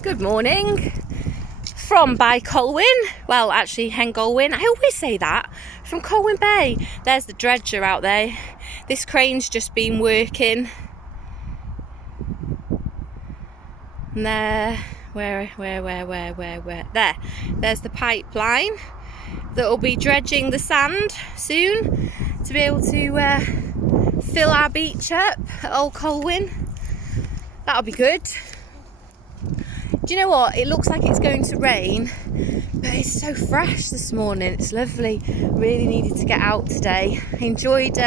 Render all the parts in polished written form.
Good morning from by Colwyn. Well, actually Hengolwyn. I always say that. From Colwyn Bay. There's the dredger out there. This crane's just been working. And there, where? There. There's the pipeline that will be dredging the sand soon to be able to fill our beach up at Old Colwyn. That'll be good. Do you know what? It looks like it's going to rain, but it's so fresh this morning. It's lovely. Really needed to get out today. I enjoyed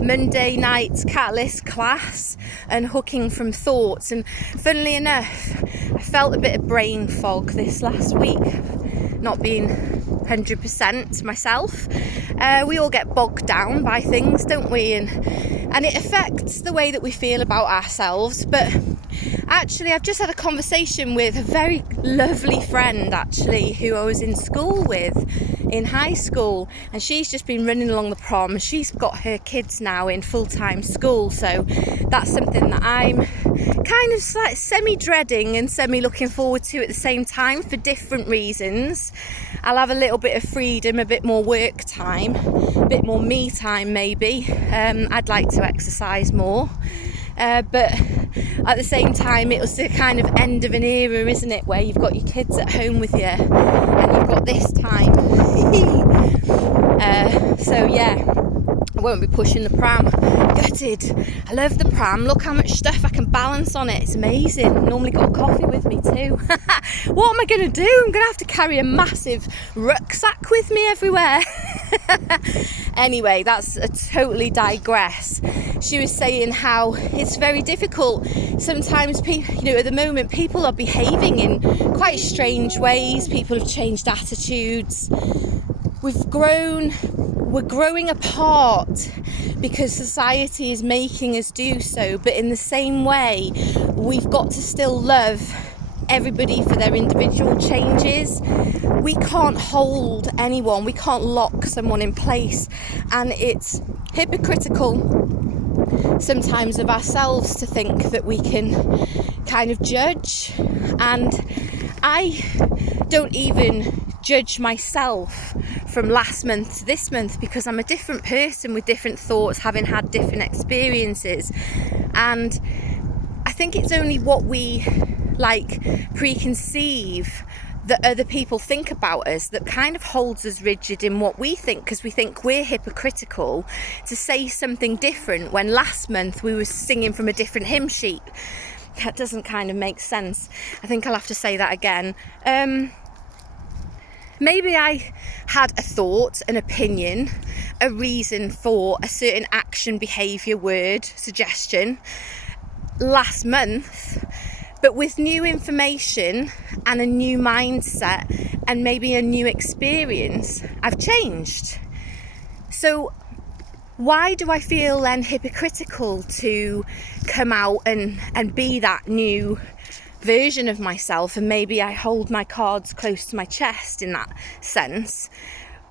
Monday night's Catalyst class and hooking from thoughts. And funnily enough, I felt a bit of brain fog this last week, not being 100% myself. We all get bogged down by things, don't we? And it affects the way that we feel about ourselves. But actually, I've just had a conversation with a very lovely friend, actually, who I was in school with in high school, and she's just been running along the prom. She's got her kids now in full-time school, so that's something that I'm kind of like semi-dreading and semi-looking forward to at the same time for different reasons. I'll have a little bit of freedom, a bit more work time, a bit more me time maybe. I'd like to exercise more. But at the same time, it was the kind of end of an era, isn't it, where you've got your kids at home with you and you've got this time. So yeah, I won't be pushing the pram. Gutted. I love the pram. Look how much stuff I can balance on it. It's amazing. I normally got a coffee with me too. What am I going to do? I'm going to have to carry a massive rucksack with me everywhere. Anyway, that's a totally digress. She was saying how it's very difficult. Sometimes people, at the moment, people are behaving in quite strange ways. People have changed attitudes. We're growing apart because society is making us do so. But in the same way, we've got to still love everybody for their individual changes. We can't hold anyone. We can't lock someone in place. And it's hypocritical sometimes of ourselves to think that we can kind of judge. And I don't even judge myself from last month to this month because I'm a different person with different thoughts, having had different experiences. And I think it's only what we preconceive that other people think about us that kind of holds us rigid in what we think, because we think we're hypocritical to say something different when last month we were singing from a different hymn sheet. That doesn't kind of make sense. I think I'll have to say that again. Maybe I had a thought, an opinion, a reason for a certain action, behaviour, word, suggestion last month, but with new information and a new mindset and maybe a new experience, I've changed. So why do I feel then hypocritical to come out and be that new version of myself? And maybe I hold my cards close to my chest in that sense,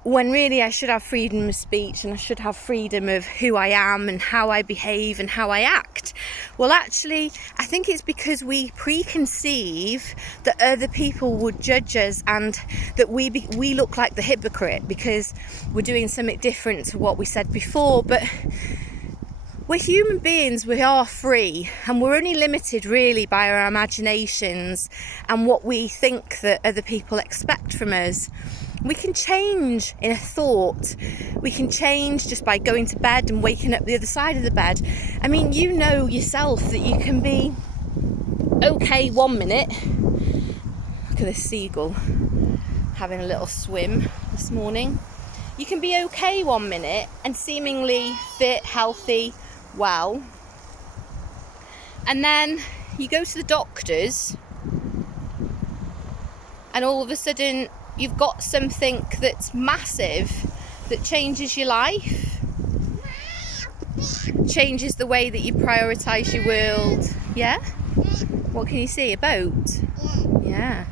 when really I should have freedom of speech and I should have freedom of who I am and how I behave and how I act. Well, actually, I think it's because we preconceive that other people would judge us and that we look like the hypocrite because we're doing something different to what we said before. But we're human beings, we are free, and we're only limited really by our imaginations and what we think that other people expect from us. We can change in a thought. We can change just by going to bed and waking up the other side of the bed. I mean, you know yourself that you can be okay 1 minute. Look at this seagull having a little swim this morning. You can be okay 1 minute and seemingly fit, healthy, well. And then you go to the doctors and all of a sudden you've got something that's massive that changes your life, changes the way that you prioritise your world. Yeah? What can you see? A boat? Yeah.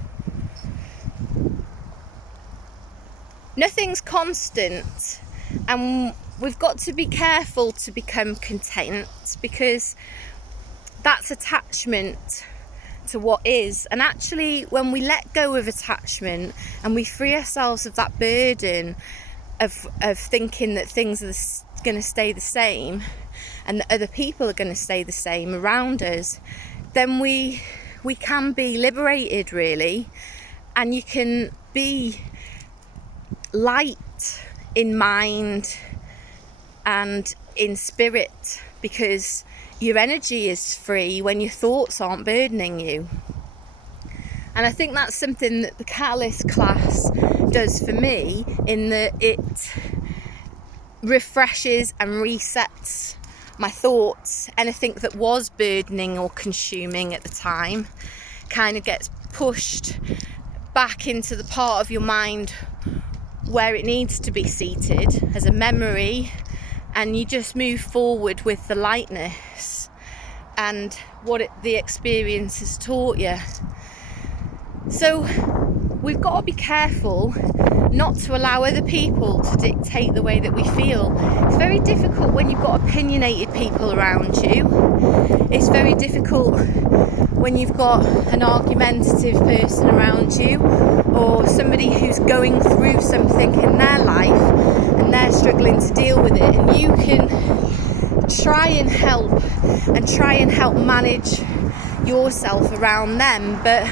Nothing's constant, and we've got to be careful to become content because that's attachment to what is. And actually, when we let go of attachment and we free ourselves of that burden of thinking that things are going to stay the same and that other people are going to stay the same around us, then we can be liberated, really, and you can be light in mind and in spirit, because your energy is free when your thoughts aren't burdening you. And I think that's something that the Catalyst class does for me, in that it refreshes and resets my thoughts. Anything that was burdening or consuming at the time kind of gets pushed back into the part of your mind where it needs to be seated as a memory, and you just move forward with the lightness and what the experience has taught you. So we've got to be careful not to allow other people to dictate the way that we feel. It's very difficult when you've got opinionated people around you. It's very difficult when you've got an argumentative person around you, or somebody who's going through something in their life and they're struggling to deal with it, and you can try and help manage yourself around them, but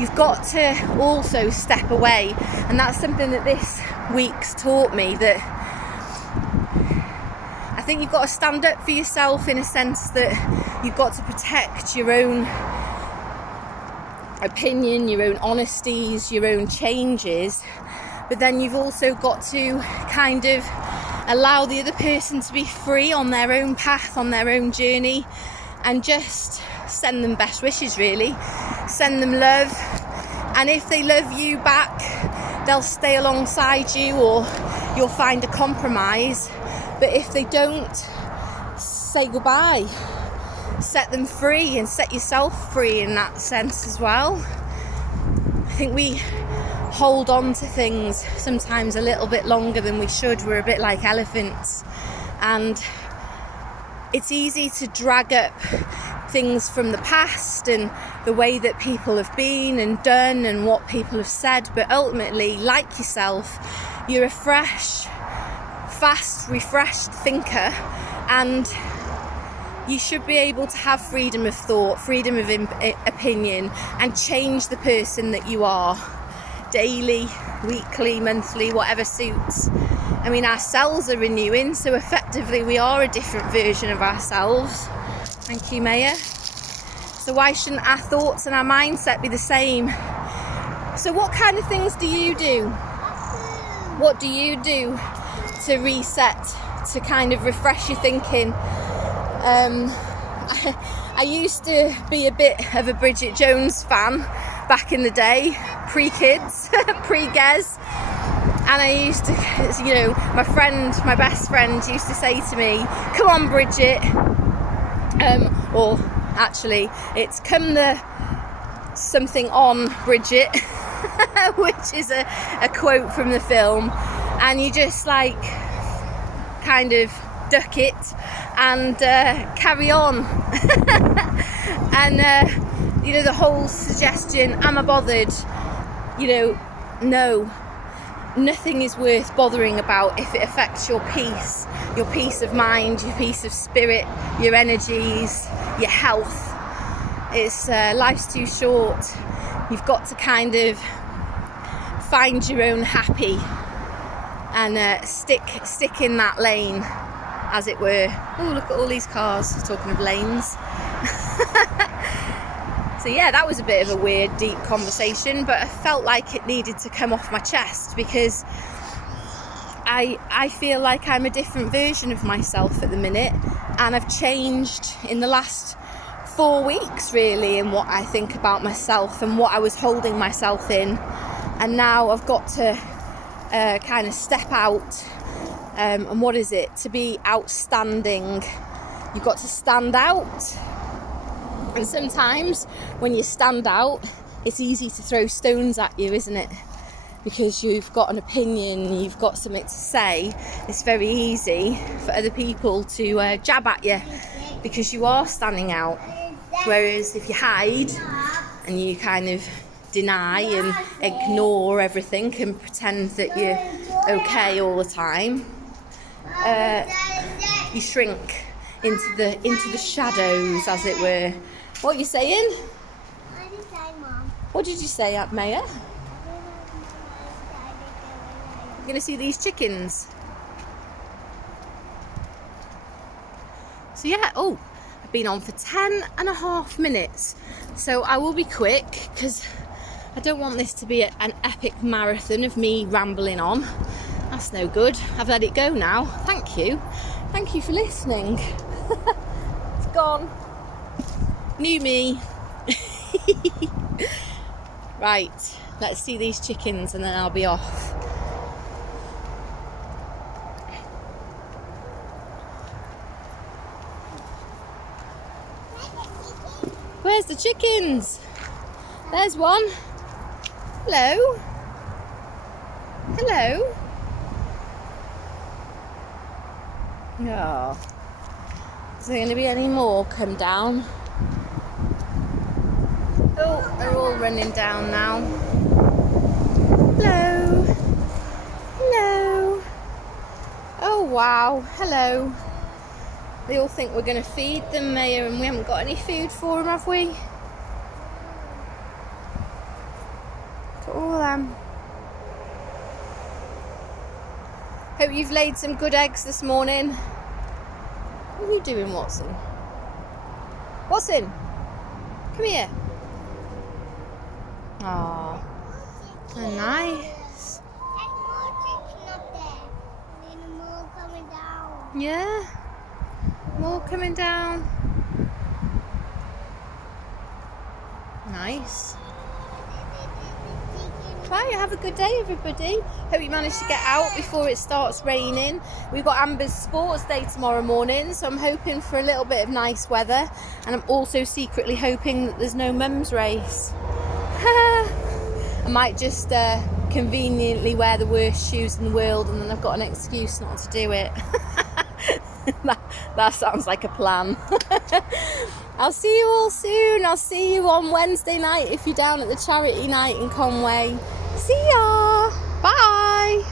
you've got to also step away. And that's something that this week's taught me, that I think you've got to stand up for yourself, in a sense that you've got to protect your own opinion, your own honesties, your own changes, but then you've also got to kind of allow the other person to be free on their own path, on their own journey, and just send them best wishes, really. Send them love, and if they love you back, they'll stay alongside you, or you'll find a compromise. But if they don't, say goodbye. Set them free, and set yourself free in that sense as well. I think we hold on to things sometimes a little bit longer than we should. We're a bit like elephants, and it's easy to drag up things from the past and the way that people have been and done and what people have said, but ultimately, like yourself, you're a fresh, fast, refreshed thinker, and you should be able to have freedom of thought, freedom of opinion, and change the person that you are daily, weekly, monthly, whatever suits. I mean, our cells are renewing, so effectively we are a different version of ourselves. Thank you, Maya. So why shouldn't our thoughts and our mindset be the same? So what kind of things do you do? What do you do to reset, to kind of refresh your thinking? I used to be a bit of a Bridget Jones fan back in the day, pre-kids, pre-Gez. And I used to, my best friend used to say to me, "Come on, Bridget," or actually, it's "Come the something on, Bridget," which is a quote from the film. And you just kind of duck it and carry on. And the whole suggestion, "Am I bothered?" No. Nothing is worth bothering about if it affects your peace of mind, your peace of spirit, your energies, your health. It's life's too short. You've got to kind of find your own happy and stick in that lane, as it were. Oh, look at all these cars, talking of lanes. So yeah, that was a bit of a weird, deep conversation, but I felt like it needed to come off my chest, because I feel like I'm a different version of myself at the minute, and I've changed in the last 4 weeks, really, in what I think about myself and what I was holding myself in. And now I've got to kind of step out, and what is it? To be outstanding, you've got to stand out. And sometimes when you stand out, it's easy to throw stones at you, isn't it? Because you've got an opinion, you've got something to say. It's very easy for other people to jab at you because you are standing out. Whereas if you hide, and you kind of deny and ignore everything and pretend that you're okay all the time, you shrink into the shadows, as it were. What are you saying? What did you say, Aunt Maya? You're going to see these chickens. So yeah, I've been on for 10.5 minutes. So I will be quick because I don't want this to be an epic marathon of me rambling on. That's no good. I've let it go now. Thank you. Thank you for listening. It's gone. New me. Right, let's see these chickens and then I'll be off. Where's the chickens? There's one. Hello. Hello. Oh. Is there going to be any more come down? Oh, they're all running down now. Hello. Hello. Oh wow, hello. They all think we're going to feed them, Maya, and we haven't got any food for them, have we? For all of them. Hope you've laid some good eggs this morning. What are you doing, Watson? Watson, come here. Aww, oh, nice. Yeah, more coming down. Nice. Right, have a good day, everybody. Hope you managed to get out before it starts raining. We've got Amber's sports day tomorrow morning, so I'm hoping for a little bit of nice weather, and I'm also secretly hoping that there's no mum's race. I might just conveniently wear the worst shoes in the world, and then I've got an excuse not to do it. That sounds like a plan. I'll see you all soon. I'll see you on Wednesday night if you're down at the charity night in Conway. See ya. Bye.